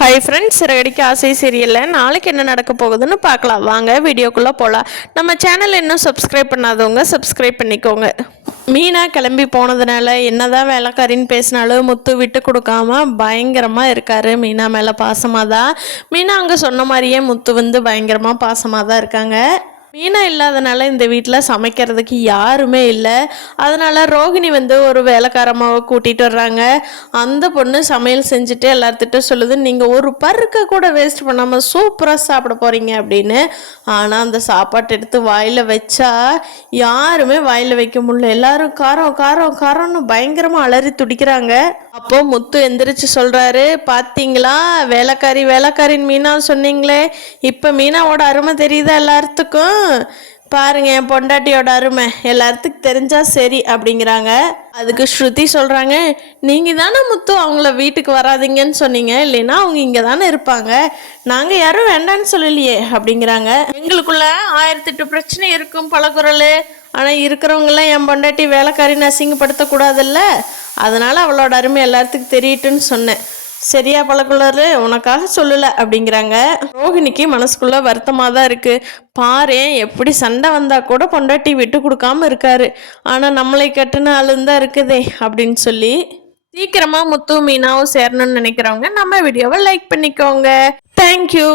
Hi friends, Siragadikka ஆசை சீரியலில் நாளைக்கு என்ன நடக்க போகுதுன்னு பார்க்கலாம். வாங்க வீடியோக்குள்ளே போகலாம். நம்ம சேனல் இன்னும் சப்ஸ்கிரைப் பண்ணாதவங்க சப்ஸ்கிரைப் பண்ணிக்கோங்க. மீனா கிளம்பி போனதுனால என்னதான் வேலைக்காரின்னு பேசினாலும் முத்து விட்டு கொடுக்காம பயங்கரமாக இருக்காரு. மீனா மேலே பாசமாக தான். மீனா அங்கே சொன்ன மாதிரியே முத்து பயங்கரமாக பாசமாக தான் இருக்காங்க. மீனா இல்லாதனால இந்த வீட்டில் சமைக்கிறதுக்கு யாருமே இல்லை. அதனால் ரோகிணி ஒரு வேலைக்காரமாவை கூட்டிகிட்டு வர்றாங்க. அந்த பொண்ணு சமையல் செஞ்சுட்டு எல்லார்த்திட்ட சொல்லுது, நீங்கள் ஒரு பருக்க கூட வேஸ்ட் பண்ணாமல் சூப்பராக சாப்பிட போகிறீங்க அப்படின்னு. ஆனால் அந்த சாப்பாட்டை எடுத்து வாயில் வச்சா யாருமே வாயில் வைக்க முடியல. எல்லாரும் காரம் காரம் காரம்னு பயங்கரமாக அலறி துடிக்கிறாங்க. அப்போ முத்து எந்திரிச்சு சொல்கிறாரு, பார்த்தீங்களா வேலைக்காரின்னு மீனா சொன்னீங்களே, இப்போ மீனாவோட அருமை தெரியுதா எல்லாத்துக்கும்? பாருங்க, என் பொண்டாட்டியோட அருமை எல்லாத்துக்கும் தெரிஞ்சா சரி அப்படிங்கிறாங்க. அதுக்கு ஸ்ருதி சொல்கிறாங்க, நீங்கள் தானே முத்து அவங்கள வீட்டுக்கு வராதிங்கன்னு சொன்னீங்க, இல்லைன்னா அவங்க இங்கே தானே இருப்பாங்க, நாங்கள் யாரும் வேண்டான்னு சொல்லலையே அப்படிங்கிறாங்க. எங்களுக்குள்ள 1008 பிரச்சனை இருக்கும் பலகுரல். ஆனால் இருக்கிறவங்களாம் என் பொண்டாட்டி வேலைக்காரின்னு அசிங்கப்படுத்தக்கூடாதுல்ல, அதனால் அவளோட அருமை எல்லாத்துக்கும் தெரியட்டுன்னு சொன்னேன். சரியா பழக்குள்ளாரு, உனக்காக சொல்லலை அப்படிங்கிறாங்க. ரோஹிணிக்கு மனசுக்குள்ள வருத்தமாக தான் இருக்குது. பாரு, எப்படி சண்டை வந்தால் கூட பொண்டாட்டி விட்டு கொடுக்காம இருக்காரு, ஆனால் நம்மளை கட்டுன ஆளுந்தான் இருக்குதே அப்படின்னு சொல்லி. சீக்கிரமாக முத்து மீனாவும் சேரணும்னு நினைக்கிறவங்க நம்ம வீடியோவை லைக் பண்ணிக்கோங்க. தேங்க்யூ.